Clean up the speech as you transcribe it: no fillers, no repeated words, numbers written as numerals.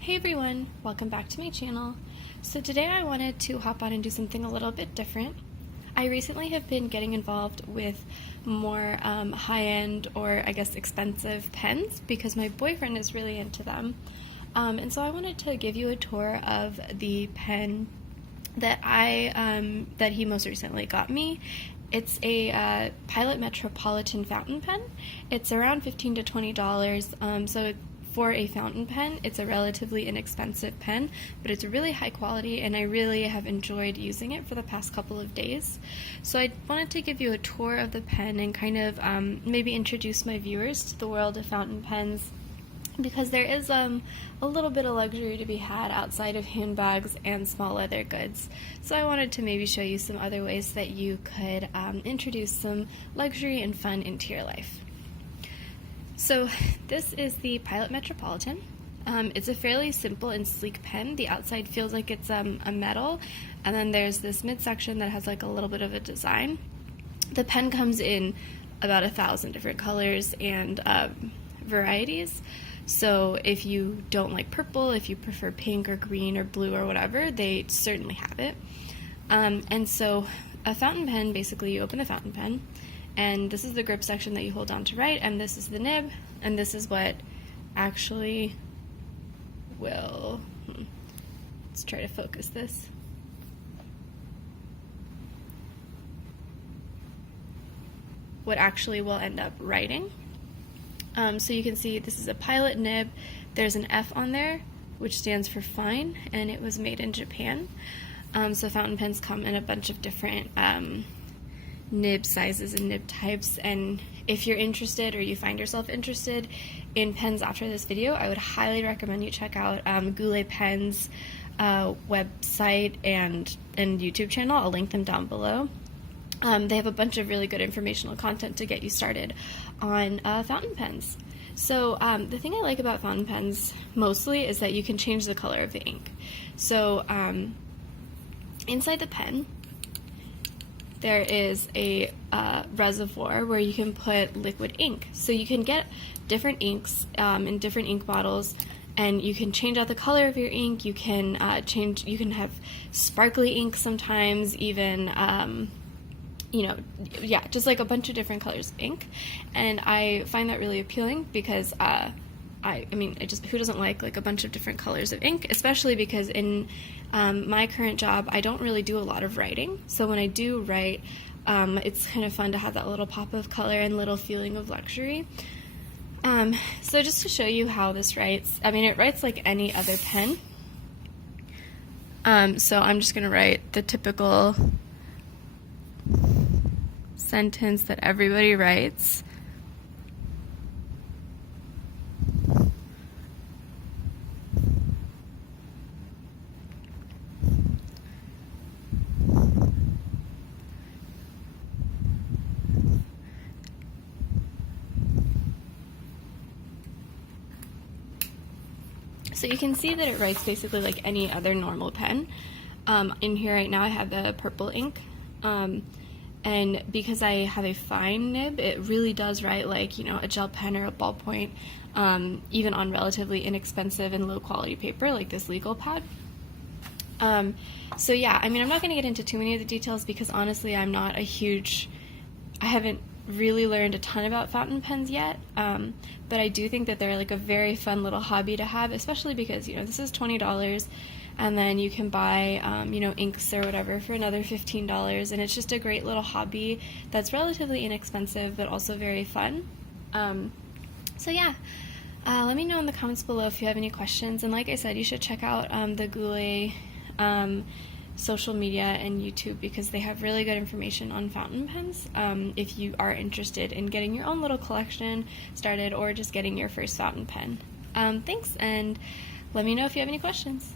Hey everyone, welcome back to my channel. So today I wanted to hop on and do something a little bit different. I recently have been getting involved with more high-end or I guess expensive pens because my boyfriend is really into them. And so I wanted to give you a tour of the pen that that he most recently got me. It's a Pilot Metropolitan fountain pen. It's around $15 to $20, so for a fountain pen, it's a relatively inexpensive pen, but it's really high quality and I really have enjoyed using it for the past couple of days. So I wanted to give you a tour of the pen and kind of maybe introduce my viewers to the world of fountain pens, because there is a little bit of luxury to be had outside of handbags and small leather goods. So I wanted to maybe show you some other ways that you could introduce some luxury and fun into your life. So this is the Pilot Metropolitan. It's a fairly simple and sleek pen. The outside feels like it's a metal, and then there's this midsection that has like a little bit of a design. The pen comes in about 1,000 different colors and varieties. So if you don't like purple, if you prefer pink or green or blue or whatever, they certainly have it. And so a fountain pen, basically you open the fountain pen, and this is the grip section that you hold down to write, and this is the nib, and this is what actually will, let's try to focus this. What actually will end up writing. So you can see this is a Pilot nib. There's an F on there, which stands for fine, and it was made in Japan. So fountain pens come in a bunch of different nib sizes and nib types, and if you're interested or you find yourself interested in pens after this video, I would highly recommend you check out Goulet Pens website and YouTube channel. I'll link them down below. They have a bunch of really good informational content to get you started on fountain pens. So the thing I like about fountain pens mostly is that you can change the color of the ink. So inside the pen there is a reservoir where you can put liquid ink. So you can get different inks in different ink bottles, and you can change out the color of your ink. You can you can have sparkly ink sometimes, even just like a bunch of different colors of ink. And I find that really appealing because who doesn't like a bunch of different colors of ink, especially because in my current job, I don't really do a lot of writing. So when I do write, it's kind of fun to have that little pop of color and little feeling of luxury. So just to show you how this writes, it writes like any other pen. So I'm just going to write the typical sentence that everybody writes. So you can see that it writes basically like any other normal pen. In here right now I have the purple ink, and because I have a fine nib, it really does write like, a gel pen or a ballpoint, even on relatively inexpensive and low quality paper like this legal pad. So yeah, I'm not going to get into too many of the details because honestly I haven't really learned a ton about fountain pens yet, but I do think that they're like a very fun little hobby to have, especially because this is $20, and then you can buy inks or whatever for another $15, and it's just a great little hobby that's relatively inexpensive but also very fun. So yeah, let me know in the comments below if you have any questions, and like I said, you should check out the Goulet social media and YouTube because they have really good information on fountain pens if you are interested in getting your own little collection started or just getting your first fountain pen. Thanks, and let me know if you have any questions.